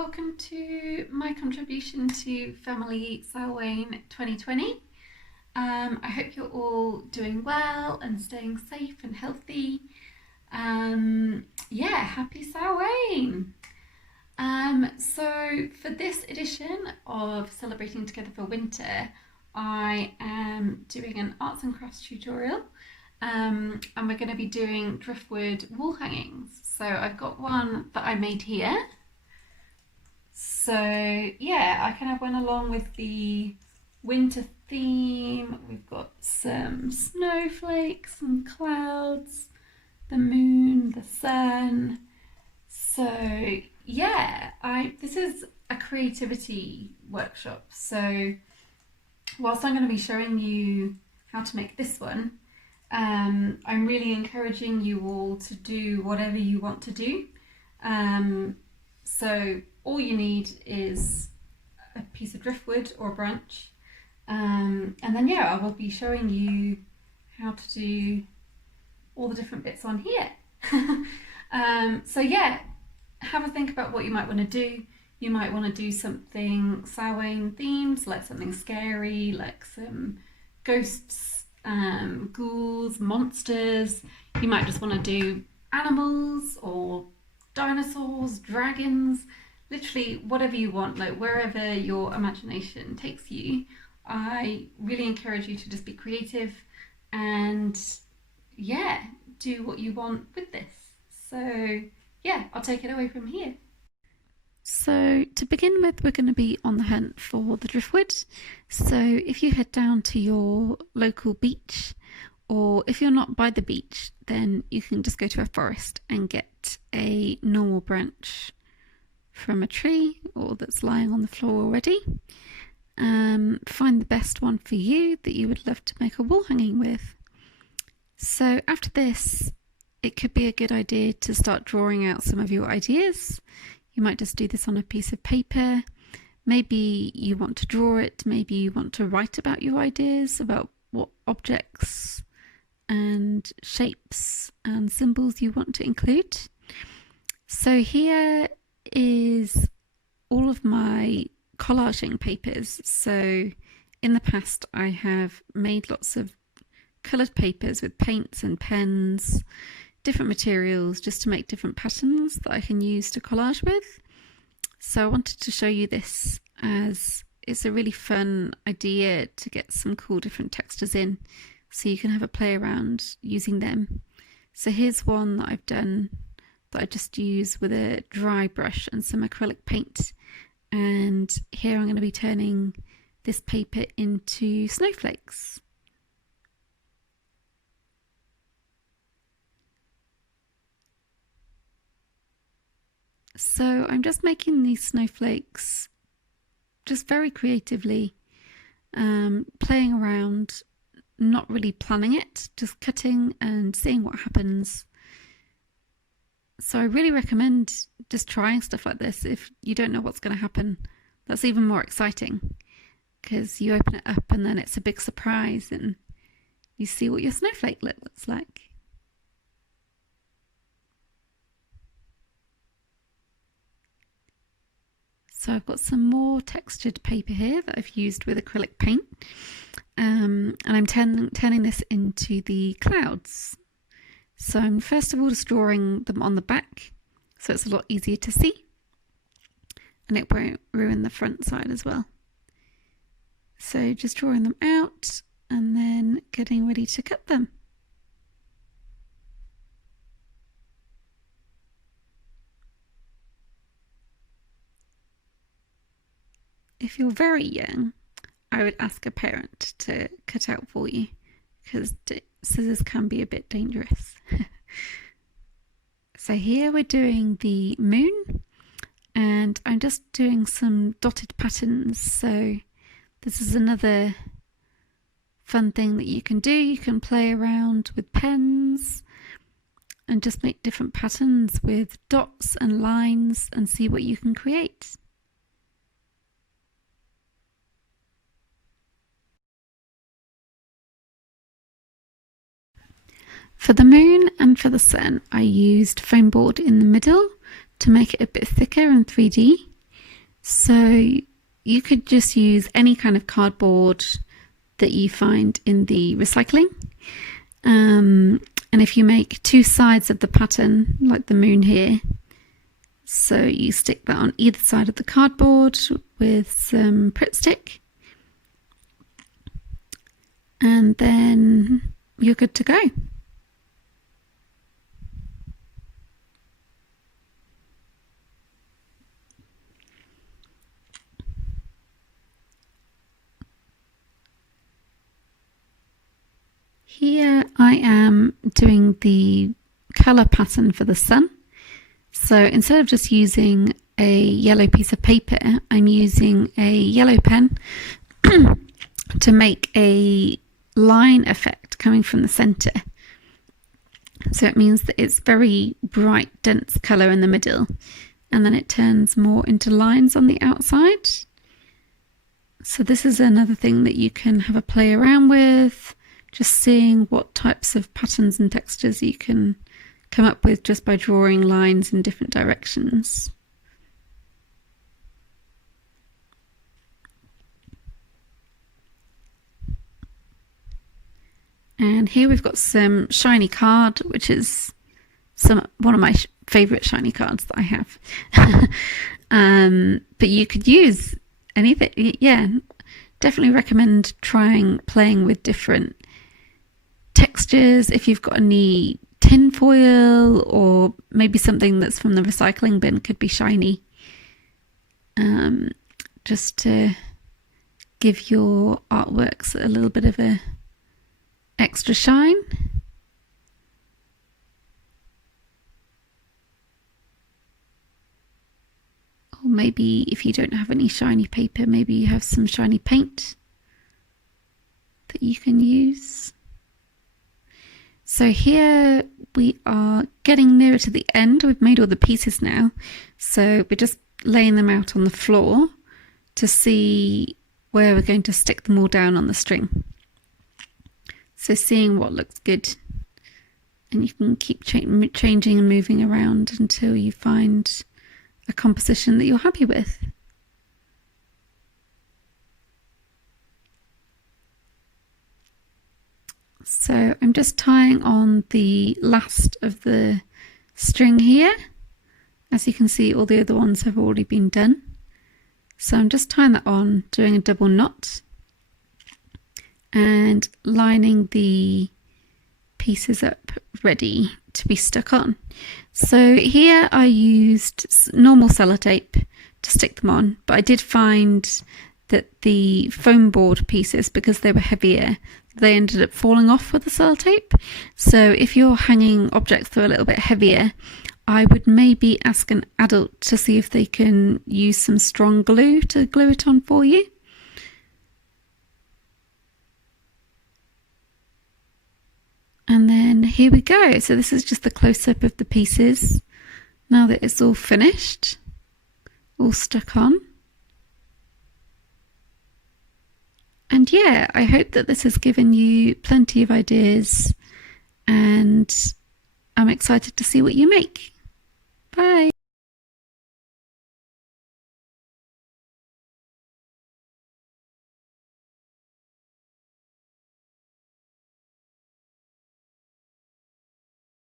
welcome to my contribution to Family Samhuinn 2020. I hope you're all doing well and staying safe and healthy. Happy Samhuinn! So for this edition of Celebrating Together for Winter, I am doing an arts and crafts tutorial, and we're going to be doing driftwood wall hangings. So I've got one that I made here. So yeah, I kind of went along with the winter theme. We've got some snowflakes and clouds, the moon, the sun. So yeah, this is a creativity workshop. So whilst I'm going to be showing you how to make this one, I'm really encouraging you all to do whatever you want to do. So all you need is a piece of driftwood or a branch, and then I will be showing you how to do all the different bits on here. So yeah, have a think about what you might want to do. You might want to do something Samhain themed, like something scary, like some ghosts, ghouls, monsters. You might just want to do animals or dinosaurs, dragons, literally whatever you want, like wherever your imagination takes you. I really encourage you to just be creative and do what you want with this. So yeah, I'll take it away from here. So to begin with, we're going to be on the hunt for the driftwood. So if you head down to your local beach, or if you're not by the beach, then you can just go to a forest and get a normal branch from a tree or that's lying on the floor already. Find the best one for you that you would love to make a wall hanging with. So after this, it could be a good idea to start drawing out some of your ideas. You might just do this on a piece of paper. Maybe you want to draw it, maybe you want to write about your ideas, about what objects and shapes and symbols you want to include. So here is all of my collaging papers. So in the past I have made lots of coloured papers with paints and pens, different materials, just to make different patterns that I can use to collage with. So I wanted to show you this as it's a really fun idea to get some cool different textures in, so you can have a play around using them. So here's one that I've done that I just use with a dry brush and some acrylic paint. And here I'm going to be turning this paper into snowflakes. So I'm just making these snowflakes just very creatively, playing around, not really planning it, just cutting and seeing what happens. So I really recommend just trying stuff like this if you don't know what's going to happen. That's even more exciting, because you open it up and then it's a big surprise and you see what your snowflake looks like. So I've got some more textured paper here that I've used with acrylic paint, and I'm turning this into the clouds. So I'm first of all just drawing them on the back, so it's a lot easier to see, and it won't ruin the front side as well. So just drawing them out and then getting ready to cut them. If you're very young, I would ask a parent to cut out for you, because scissors can be a bit dangerous. So here we're doing the moon, and I'm just doing some dotted patterns. So this is another fun thing that you can do. You can play around with pens and just make different patterns with dots and lines and see what you can create. For the moon and for the sun, I used foam board in the middle to make it a bit thicker and 3D. So you could just use any kind of cardboard that you find in the recycling. And if you make two sides of the pattern, like the moon here, so you stick that on either side of the cardboard with some Pritt stick, and then you're good to go. Here I am doing the colour pattern for the sun. So instead of just using a yellow piece of paper, I'm using a yellow pen to make a line effect coming from the centre. So it means that it's very bright, dense colour in the middle, and then it turns more into lines on the outside. So this is another thing that you can have a play around with, just seeing what types of patterns and textures you can come up with just by drawing lines in different directions. And here we've got some shiny card, which is one of my favourite shiny cards that I have. But you could use anything. Yeah, definitely recommend playing with different textures. If you've got any tin foil or maybe something that's from the recycling bin could be shiny, just to give your artworks a little bit of a extra shine. Or maybe if you don't have any shiny paper, maybe you have some shiny paint that you can use. So here we are getting nearer to the end. We've made all the pieces now, so we're just laying them out on the floor to see where we're going to stick them all down on the string. So seeing what looks good, and you can keep changing and moving around until you find a composition that you're happy with. So I'm just tying on the last of the string here. As you can see, all the other ones have already been done. So I'm just tying that on, doing a double knot, and lining the pieces up ready to be stuck on. So here I used normal sellotape to stick them on, but I did find that the foam board pieces, because they were heavier, they ended up falling off with the sellotape. So if you're hanging objects that are a little bit heavier, I would maybe ask an adult to see if they can use some strong glue to glue it on for you. And then here we go. So this is just the close-up of the pieces now that it's all finished, all stuck on. And yeah, I hope that this has given you plenty of ideas, and I'm excited to see what you make. Bye.